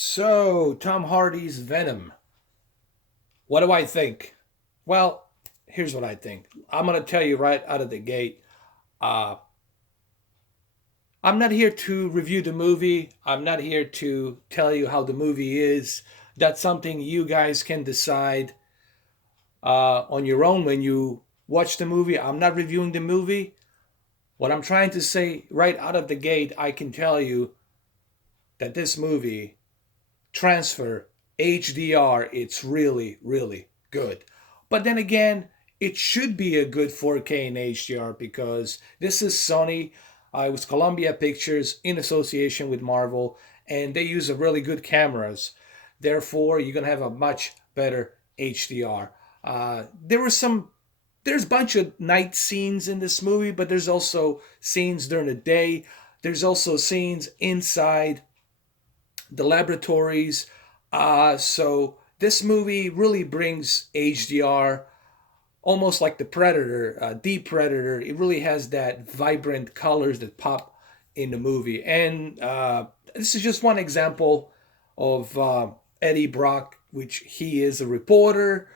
So, Tom Hardy's Venom. What do I think? Well, here's what I think. I'm going to tell you right out of the gate. Uh, I'm not here to review the movie. I'm not here to tell you how the movie is. That's something you guys can decide on your own when you watch the movie. I'm not reviewing the movie. What I'm trying to say right out of the gate, I can tell you that this movie transfer HDR, it's really, really good. But then again, it should be a good 4K in HDR because this is Sony. It was Columbia Pictures in association with Marvel, and they use a really good cameras. Therefore, you're gonna have a much better HDR. There's a bunch of night scenes in this movie, but there's also scenes during the day. There's also scenes inside the laboratories. So this movie really brings HDR almost like the Predator, Deep Predator. It really has that vibrant colors that pop in the movie. And this is just one example of Eddie Brock, which he is a reporter.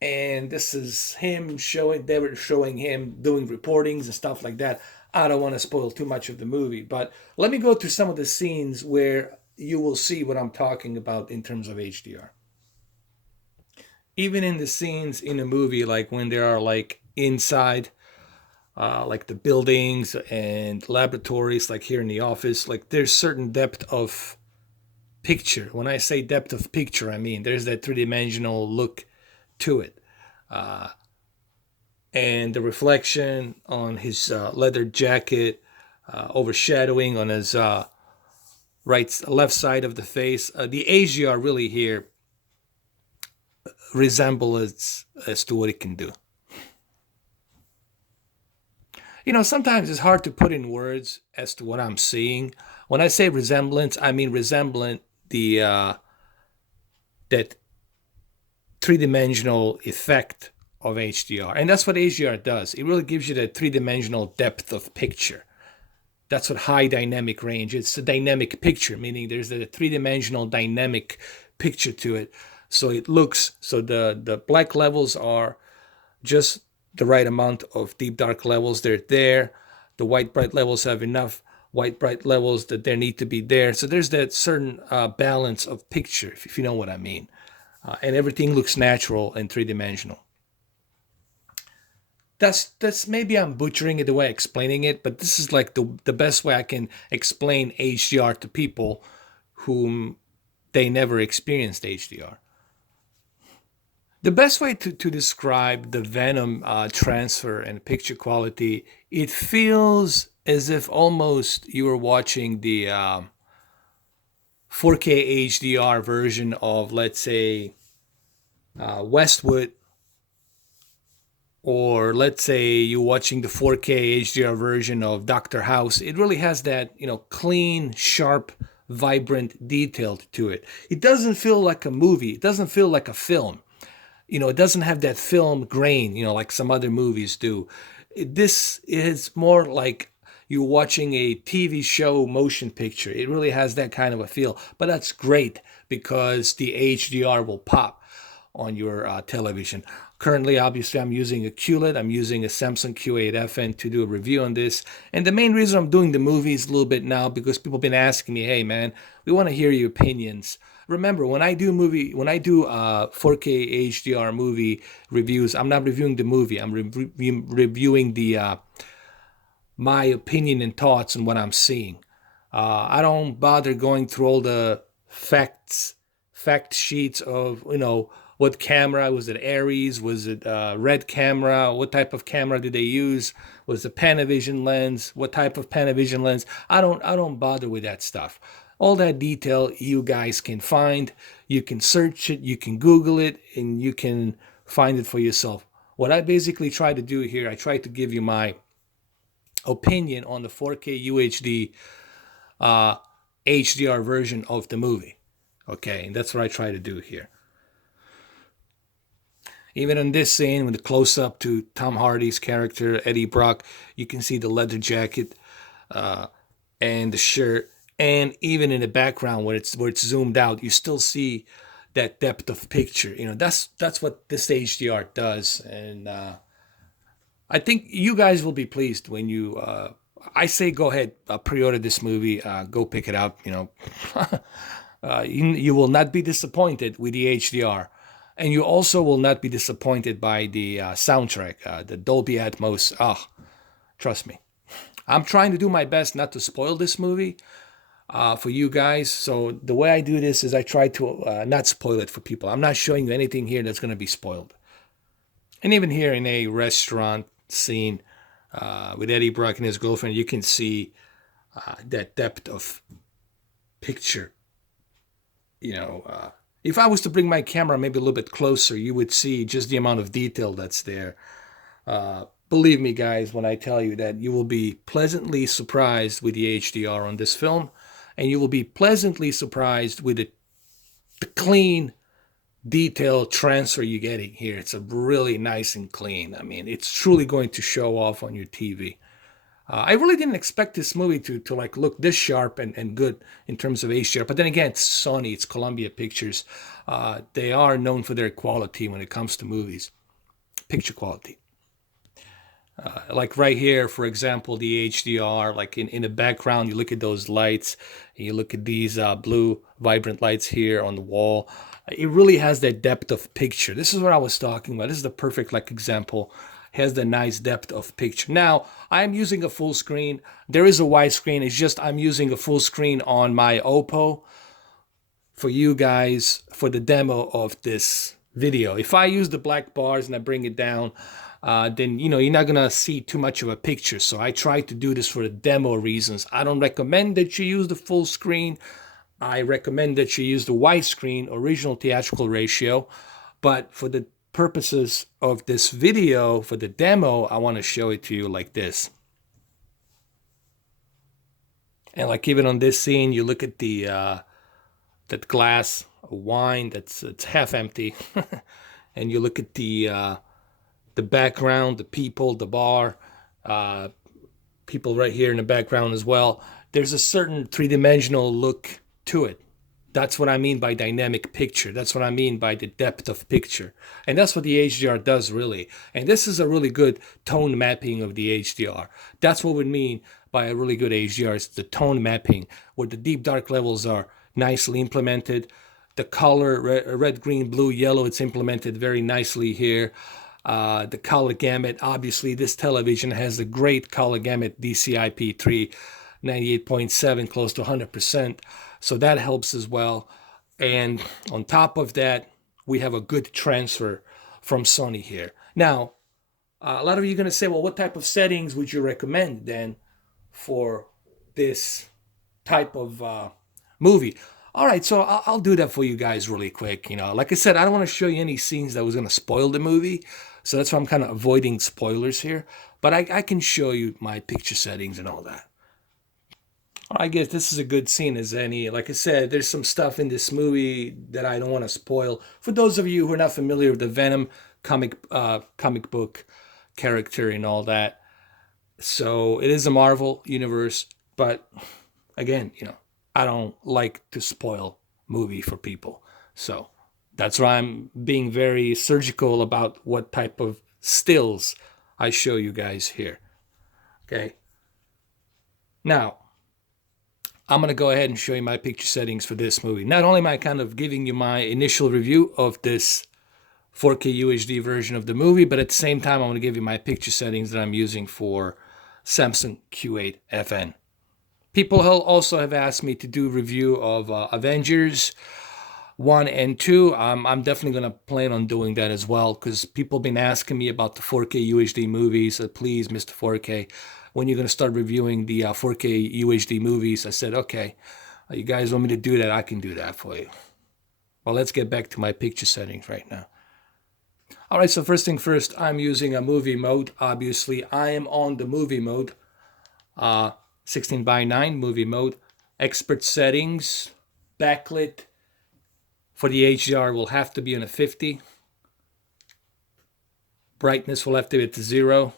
And this is him showing, they were showing him doing reportings and stuff like that. I don't want to spoil too much of the movie, but let me go through some of the scenes where you will see what I'm talking about in terms of HDR. Even in the scenes in the movie, like when they are like inside, like the buildings and laboratories, like here in the office, like there's certain depth of picture. When I say depth of picture, I mean there's that three-dimensional look to it. Uh, and the reflection on his leather jacket, overshadowing on his left side of the face. The HDR really here resemble as to what it can do. You know, sometimes it's hard to put in words as to what I'm seeing. When I say resemblance, I mean resemblant the that three-dimensional effect of HDR, and that's what HDR does. It really gives you that three-dimensional depth of picture. That's what high dynamic range. It's a dynamic picture, meaning there's a three-dimensional dynamic picture to it. So it looks so the black levels are just the right amount of deep dark levels. They're there. The white bright levels have enough white bright levels that there need to be there. So there's that certain balance of picture, if you know what I mean. And everything looks natural and three-dimensional. That's maybe I'm butchering it the way I'm explaining it, but this is like the best way I can explain HDR to people whom they never experienced HDR. The best way to describe the Venom transfer and picture quality, it feels as if almost you were watching the 4K HDR version of, let's say, Westwood, or let's say you're watching the 4K HDR version of Doctor House. It really has that, clean, sharp, vibrant detail to it. It doesn't feel like a movie. It doesn't feel like a film. It doesn't have that film grain, like some other movies do. This is more like you're watching a TV show motion picture. It really has that kind of a feel. But that's great because the HDR will pop on your television. Currently, obviously, I'm using a QLED. I'm using a Samsung Q8fn to do a review on this. And the main reason I'm doing the movies a little bit now because people have been asking me, hey man, we want to hear your opinions. Remember, when I do 4K HDR movie reviews, I'm not reviewing the movie. I'm reviewing the my opinion and thoughts on what I'm seeing. I don't bother going through all the fact sheets of what camera was it, Aries, was it red camera, what type of camera did they use, was it Panavision lens, what type of Panavision lens. I don't bother with that stuff. All that detail you guys can find. You can search it, you can Google it, and you can find it for yourself. What I basically try to do here, I try to give you my opinion on the 4K UHD HDR version of the movie. Okay, and that's what I try to do here. Even in this scene, with the close up to Tom Hardy's character, Eddie Brock, you can see the leather jacket and the shirt. And even in the background where it's zoomed out, you still see that depth of picture. That's what this HDR does. And I think you guys will be pleased when you. I say go ahead, pre-order this movie, go pick it up. You will not be disappointed with the HDR, and you also will not be disappointed by the soundtrack, the Dolby Atmos. Trust me, I'm trying to do my best not to spoil this movie for you guys. So the way I do this is I try to not spoil it for people. I'm not showing you anything here that's going to be spoiled. And even here in a restaurant scene with Eddie Brock and his girlfriend, you can see that depth of picture. If I was to bring my camera maybe a little bit closer, you would see just the amount of detail that's there. Believe me, guys, when I tell you that you will be pleasantly surprised with the HDR on this film, and you will be pleasantly surprised with the clean detail transfer you're getting here. It's a really nice and clean. I mean, it's truly going to show off on your TV. I really didn't expect this movie to like look this sharp and good in terms of HDR. But then again, it's Sony, it's Columbia Pictures. They are known for their quality when it comes to movies, picture quality. Like right here, for example, the HDR, like in the background, you look at those lights, and you look at these blue vibrant lights here on the wall. It really has that depth of picture. This is what I was talking about. This is the perfect like example. Has the nice depth of picture. Now, I'm using a full screen. There is a widescreen. It's just I'm using a full screen on my Oppo for you guys for the demo of this video. If I use the black bars and I bring it down, then you're not gonna see too much of a picture. So I try to do this for the demo reasons. I don't recommend that you use the full screen. I recommend that you use the widescreen original theatrical ratio. But for the purposes of this video, for the demo, I want to show it to you like this. And like even on this scene, you look at the that glass of wine it's half empty, and you look at the background, the people, the bar, people right here in the background as well. There's a certain three-dimensional look to it. That's what I mean by dynamic picture. That's what I mean by the depth of picture. And that's what the HDR does really. And this is a really good tone mapping of the HDR. That's what we mean by a really good HDR. It's the tone mapping where the deep dark levels are nicely implemented. The color, red, green, blue, yellow, it's implemented very nicely here. The color gamut, obviously this television has a great color gamut, DCI-P3, 98.7, close to 100%. So that helps as well. And on top of that, we have a good transfer from Sony here. Now, a lot of you are going to say, well, what type of settings would you recommend then for this type of movie? All right, so I'll do that for you guys really quick. Like I said, I don't want to show you any scenes that was going to spoil the movie. So that's why I'm kind of avoiding spoilers here. But I can show you my picture settings and all that. I guess this is a good scene as any. Like I said, there's some stuff in this movie that I don't want to spoil. For those of you who are not familiar with the Venom comic book character and all that. So it is a Marvel universe, but again, I don't like to spoil movie for people. So that's why I'm being very surgical about what type of stills I show you guys here. Okay. Now, I'm going to go ahead and show you my picture settings for this movie. Not only am I kind of giving you my initial review of this 4K UHD version of the movie, but at the same time, I'm going to give you my picture settings that I'm using for Samsung Q8fn. People also have asked me to do a review of Avengers 1 and 2. I'm definitely going to plan on doing that as well because people have been asking me about the 4K UHD movies. Please, Mr. 4K, when you're going to start reviewing the 4K UHD movies. I said, okay, you guys want me to do that? I can do that for you. Well, let's get back to my picture settings right now. All right, so first thing first, I'm using a movie mode. Obviously, I am on the movie mode. 16:9 movie mode. Expert settings, backlit for the HDR will have to be on a 50. Brightness will have to be at the 0.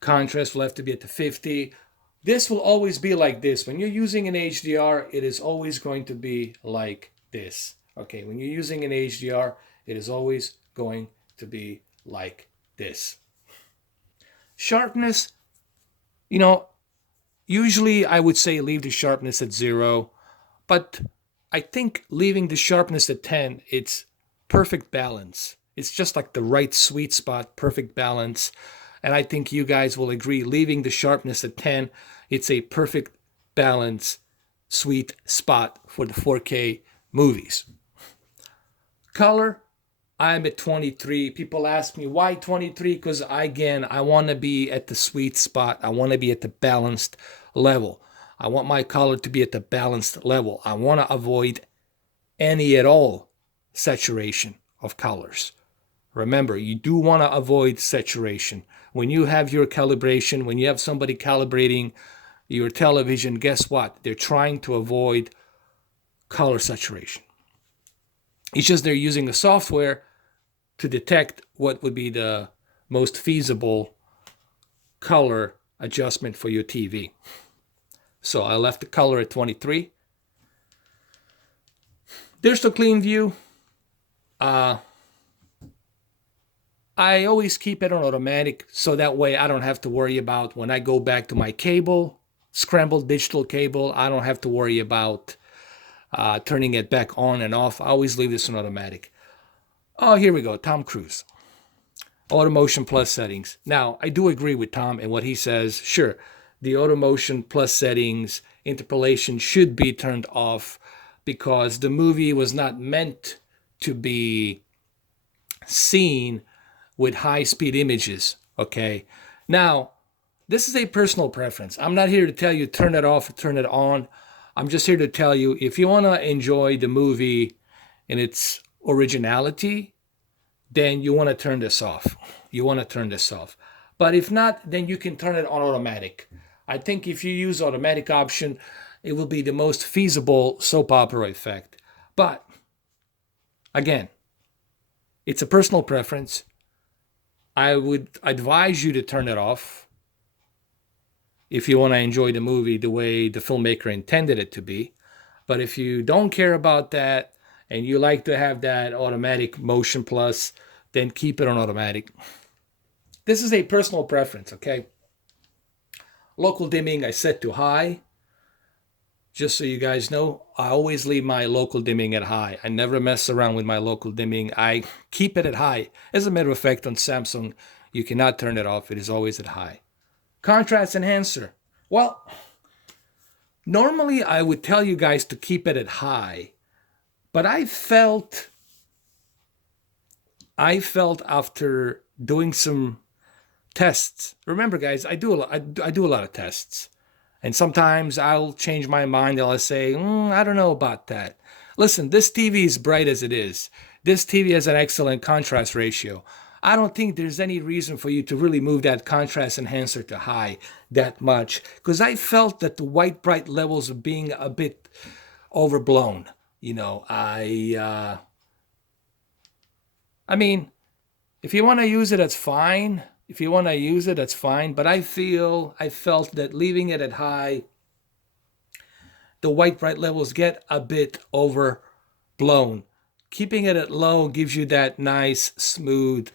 Contrast will have to be at the 50. This will always be like this. When you're using an HDR, it is always going to be like this. Okay, when you're using an HDR, it is always going to be like this. Sharpness, you know, usually I would say leave the sharpness at 0, but I think leaving the sharpness at 10, it's perfect balance. It's just like the right sweet spot, perfect balance. And I think you guys will agree, leaving the sharpness at 10, it's a perfect balance, sweet spot for the 4K movies. Color, I'm at 23. People ask me why 23, because again, I want to be at the sweet spot. I want to be at the balanced level. I want my color to be at the balanced level. I want to avoid any at all saturation of colors. Remember, you do want to avoid saturation. When you have your calibration, when you have somebody calibrating your television, guess what? They're trying to avoid color saturation. It's just they're using a software to detect what would be the most feasible color adjustment for your TV. So I left the color at 23. There's the clean view. I always keep it on automatic, so that way I don't have to worry about when I go back to my cable, scrambled digital cable, I don't have to worry about turning it back on and off. I always leave this on automatic. Oh, here we go, Tom Cruise. Automotion Plus settings. Now, I do agree with Tom and what he says. Sure, the Automotion Plus settings, interpolation should be turned off because the movie was not meant to be seen with high-speed images, okay? Now, this is a personal preference. I'm not here to tell you turn it off or turn it on. I'm just here to tell you if you want to enjoy the movie in its originality, then you want to turn this off. You want to turn this off. But if not, then you can turn it on automatic. I think if you use automatic option, it will be the most feasible soap opera effect. But again, it's a personal preference. I would advise you to turn it off if you want to enjoy the movie the way the filmmaker intended it to be. But if you don't care about that and you like to have that automatic motion plus, then keep it on automatic. This is a personal preference, okay? Local dimming I set to high. Just so you guys know, I always leave my local dimming at high. I never mess around with my local dimming. I keep it at high. As a matter of fact, on Samsung, you cannot turn it off. It is always at high. Contrast enhancer. Well, normally I would tell you guys to keep it at high, but I felt after doing some tests. Remember, guys, I do a lot of tests. And sometimes I'll change my mind. I'll say, I don't know about that. Listen, this TV is bright as it is. This TV has an excellent contrast ratio. I don't think there's any reason for you to really move that contrast enhancer to high that much, because I felt that the white bright levels are being a bit overblown. You know, I mean, if you want to use it, that's fine. If you want to use it, that's fine. But I felt that leaving it at high, the white bright levels get a bit overblown. Keeping it at low gives you that nice, smooth,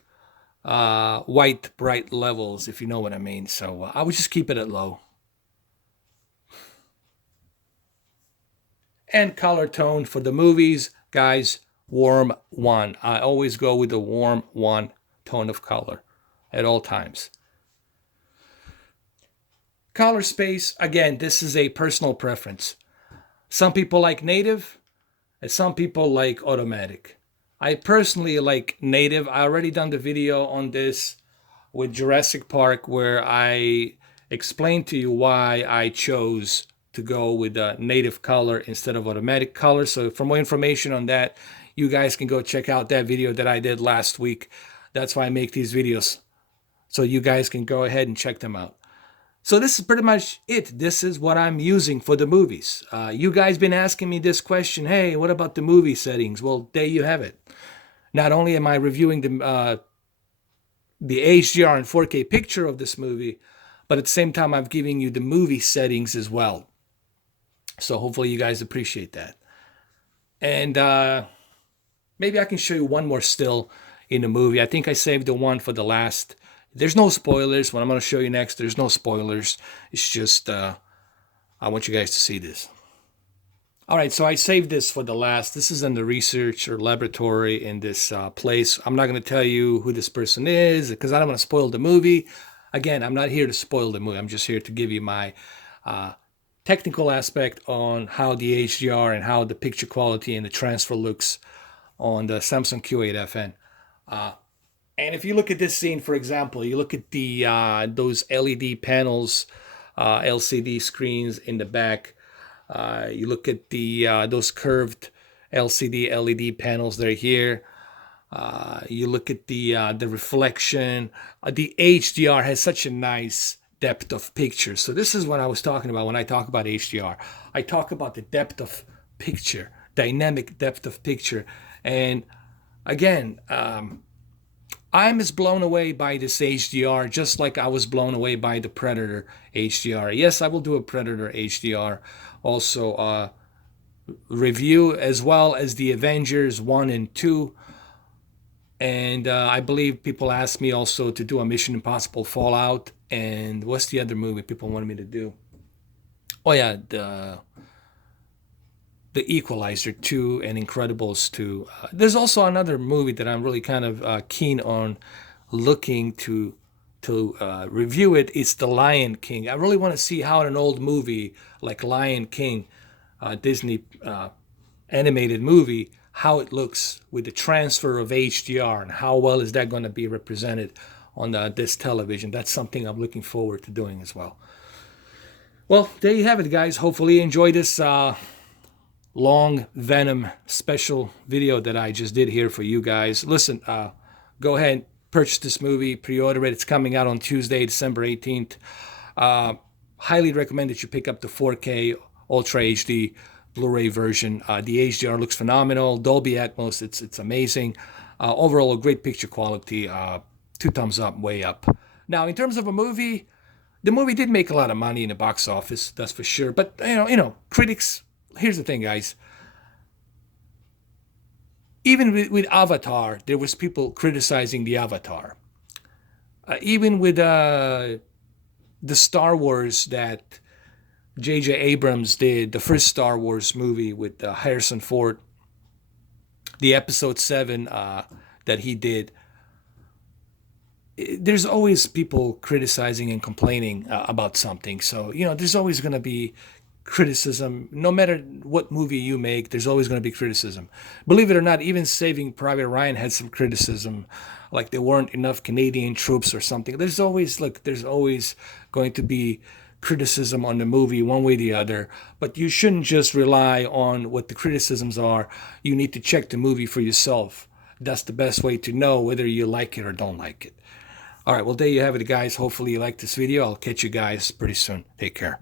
white bright levels, if you know what I mean. So I would just keep it at low. And color tone for the movies, guys, warm 1. I always go with the warm 1 tone of color at all times. Color space, again, this is a personal preference. Some people like native, and some people like automatic. I personally like native. I already done the video on this with Jurassic Park where I explained to you why I chose to go with a native color instead of automatic color. So for more information on that, you guys can go check out that video that I did last week. That's why I make these videos. So you guys can go ahead and check them out. So this is pretty much it. This is what I'm using for the movies. You guys been asking me this question. Hey, what about the movie settings? Well, there you have it. Not only am I reviewing the HDR and 4K picture of this movie, but at the same time, I'm giving you the movie settings as well. So hopefully you guys appreciate that. And maybe I can show you one more still in the movie. I think I saved the one for the last. There's no spoilers. What I'm going to show you next, there's no spoilers. It's just, I want you guys to see this. All right, so I saved this for the last. This is in the research or laboratory in this place. I'm not going to tell you who this person is because I don't want to spoil the movie. Again, I'm not here to spoil the movie. I'm just here to give you my technical aspect on how the HDR and how the picture quality and the transfer looks on the Samsung Q8fn. And if you look at this scene, for example, you look at the those LED panels, LCD screens in the back. You look at the those curved LCD LED panels that are here. You look at the reflection. The HDR has such a nice depth of picture. So this is what I was talking about when I talk about HDR. I talk about the depth of picture, dynamic depth of picture. And again, I'm as blown away by this HDR just like I was blown away by the Predator HDR. Yes, I will do a Predator HDR also review, as well as the Avengers 1 and 2. And I believe people asked me also to do a Mission Impossible Fallout. And what's the other movie people wanted me to do? Oh yeah, the Equalizer 2 and Incredibles 2. There's also another movie that I'm really kind of keen on looking to review it. It's The Lion King. I really want to see how in an old movie like Lion King, Disney animated movie, how it looks with the transfer of HDR and how well is that going to be represented on this television. That's something I'm looking forward to doing as well. Well, there you have it, guys. Hopefully you enjoyed this long Venom special video that I just did here for you guys. Listen, go ahead and purchase this movie, pre-order it. It's coming out on Tuesday, December 18th. Highly recommend that you pick up the 4K Ultra HD Blu-ray version. The HDR looks phenomenal. Dolby Atmos, it's amazing. Overall, a great picture quality. 2 thumbs up, way up. Now, in terms of a movie, the movie did make a lot of money in the box office, that's for sure. But critics. Here's the thing, guys. Even with Avatar, there was people criticizing the Avatar. Even with the Star Wars that J.J. Abrams did, the first Star Wars movie with Harrison Ford, the Episode 7 that he did, there's always people criticizing and complaining about something. So, there's always going to be criticism. No matter what movie you make, there's always going to be criticism. Believe it or not, even Saving Private Ryan had some criticism, like there weren't enough Canadian troops or something. There's always going to be criticism on the movie one way or the other, but you shouldn't just rely on what the criticisms are. You need to check the movie for yourself. That's the best way to know whether you like it or don't like it. All right, well, there you have it, guys. Hopefully you like this video. I'll catch you guys pretty soon. Take care.